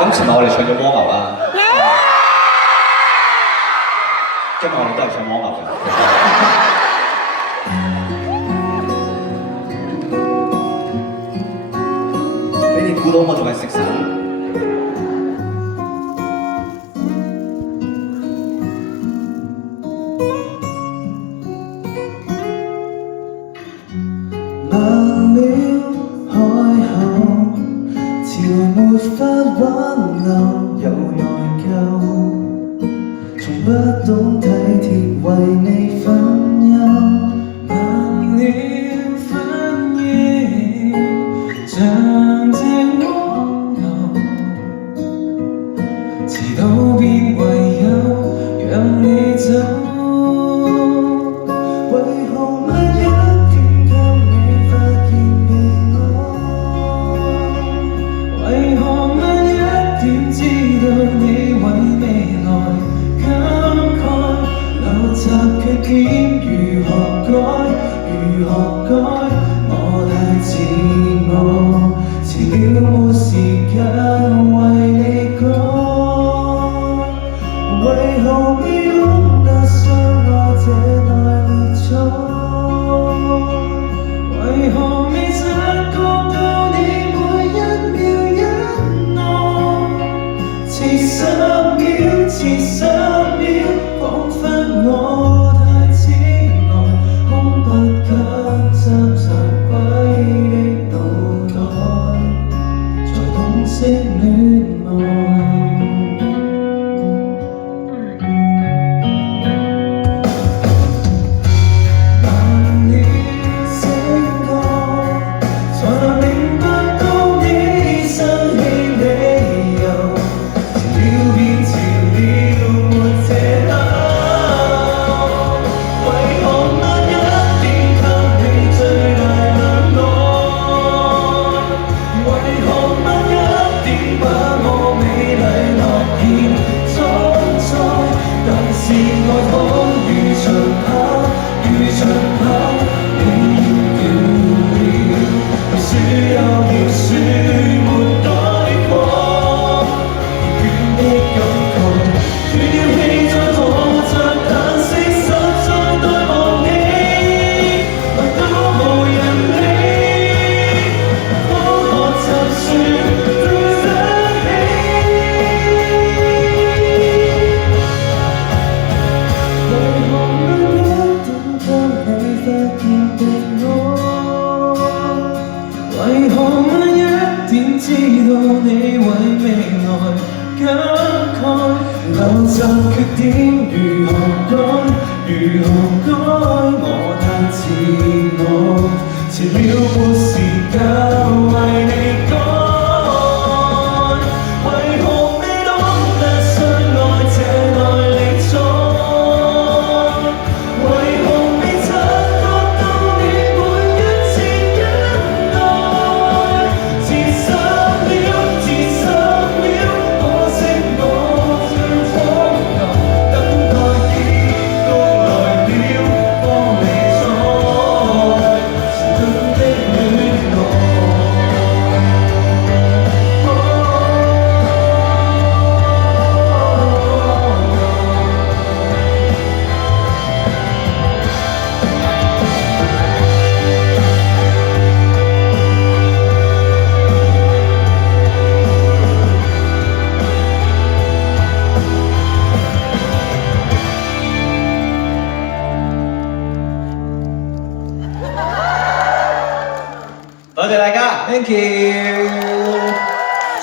咁前晚我哋唱咗蝸牛啦，今日我哋都係唱蝸牛嘅。你哋估到我仲係食神？慢了開口，遲來沒法挽留，有內疚，從不懂體貼為你分憂。慢了反應，像隻蝸牛，遲到便唯有讓你走。為何萬一點給你發現被愛？為何萬一點知道你為未來感慨？陋習缺點如何改？如何改？我太自我，遲了沒時間為你改。為何未懂得相愛這內力錯？為何未察覺到你每一秒忍耐？遲10秒，遲10秒，彷彿我太痴呆，空不給執習歸的腦袋，才懂識戀愛。慢了醒覺，才能明白到你生氣理由。遲了便遲了，沒借口。為何萬一點給你最大能耐？為何萬一點把我美麗諾言裝載？但是愛可如長跑，如長跑，你要倦了，輸又要輸，沒改過。倦的感覺，斷了氣再坐着嘆息，實在待忘你，愛都無人理，科學就算對得起。為何萬一點給你發現被愛？為何萬一點知道你為未來感慨？陋習缺點如何改？如何改？我太自我，遲了沒時間為你改。為何未懂得相愛這內力錯？為何未察覺到你每一次忍耐？遲10秒，遲10秒，可惜我最荒謬，等待結局來了，幫你錯，遲鈍的戀愛。多謝大家，Thank you。